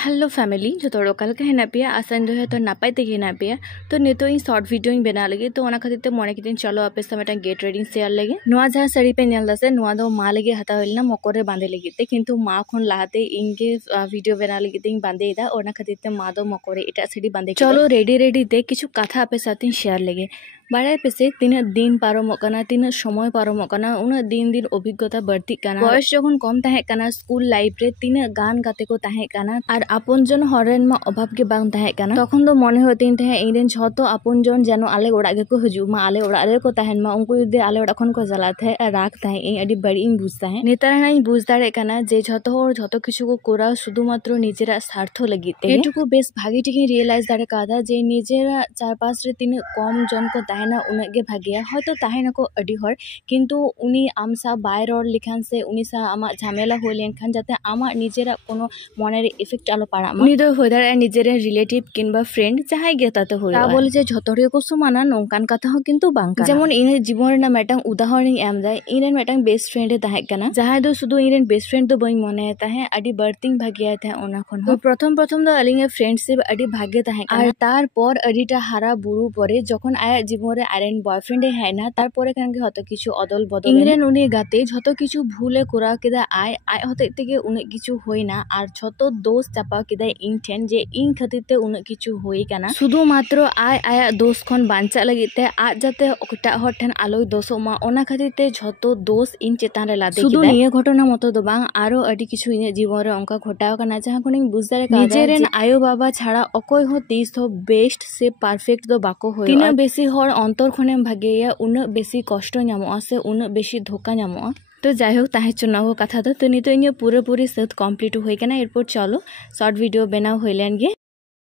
hello family जो तो local का हेना पे आसान जो है तो नापाई ते हेना पे तो नितो इन शॉर्ट वीडियो इन बना लगे तो ओना खातिर ते मोने कितिन चलो आपे समय गेट रेडिंग शेयर लगे नोआ जहां साड़ी पे नेल दसे नोआ दो मा लगे हता होलना मकोरे बांधे लगे ते किंतु मा खन लाहाते इनके वीडियो बना लगे ते बांधे दा ओना खातिर ते मा दो मकोरे एटा साड़ी बांधे चलो रेडी रेडी ते किछु कथा आपे साथ शेयर लगे बारे पेसे तीन दिन पारमोकना तीन समय पारमोकना उन दिन दिन अभिज्ञता बढ़ती काना बयस जखन कम ताहे काना स्कूल लाइफ रे तीन गान गाते को ताहे काना आर आपनजन हरेन मा अभाव के बांग ताहे काना तखन दो मने होतिन ताहे इनरेन झतो आपनजन जानो आले ओड़ा गे को हजू मा आले ओड़ा रे को ताहेन मा उनको यदि आले ओड़ा खन को जला थे राग ताहे इन अडी बड़ी इन बुझ ताहे नेतार नाइन बुझ दाड़े काना जे झतो हर झतो किछु को कोरा शुधुमात्र निजेरा स्वार्थ लगी ते एटुकु बेस भागी टिकी रियलाइज दाड़े कादा जे निजेरा चार पांच रे तीन कम जन को ताहेना उनगे भागिया हयतो ताहेना को अडी हर किंतु उनी आम सा बाय रोड लिखान से उनी सा आमा झमेला हो लेनखान जाते आमा निजेरा कोनो मने रे इफेक्ट आलो पाड़ा उनी दो होदारे निजेरे रिलेटिव किनबा फ्रेंड जहाय गेताते होय ता बोले जे झतरे को समाना नोंकान कथा हो किंतु बांका जेमन इन जीवन रे मेटांग उदाहरण एम जाय इनेन मेटांग बेस्ट फ्रेंड ताहे काना जहाय दो सुदु इनेन बेस्ट फ्रेंड दो बई मने ताहे अडी बर्तिंग भागिया था ओना खन तो प्रथम दो अलिंगे फ्रेंडशिप अडी भाग्य ताहे काना आर तार पर अडीटा हारा बुरु परे जखन आया जीवन रे आरेन बॉयफ्रेंड है ना तार परे कान के हतो किछु अदल बदल इनरेन उनी गाते झतो किछु भूले कोरा केदा आय आय होते तेगे उने किछु होइना आर झतो दोष चापा केदा इन ठेन जे इन खातिर ते उने किछु होई काना शुधु मात्र आय आया दोष खन बांचा लगी ते आज जाते ओकटा हर ठेन आलोय दोषो मा ओना खातिर ते झतो दोष इन चेतान रे लादे शुधु निये घटना मतो दो बांग आरो अडी किछु इन जीवन रे अंका घटाव काना जहां कोनी बुझदारे का निजेरेन आयो बाबा छाड़ा अकय हो तीस हो बेस्ट से परफेक्ट दो बाको होय तिना बेसी हर अंतर खने भागेया उन बेसी कष्ट नामो से उन बेसी धोखा नामो तो যাই হোক তাহে চুনাও কথা তো নিতো ইনি পুরোপুরি সাথ কমপ্লিট হয়ে কেনা এরপর চলো শর্ট ভিডিও বানাও হইলেন গে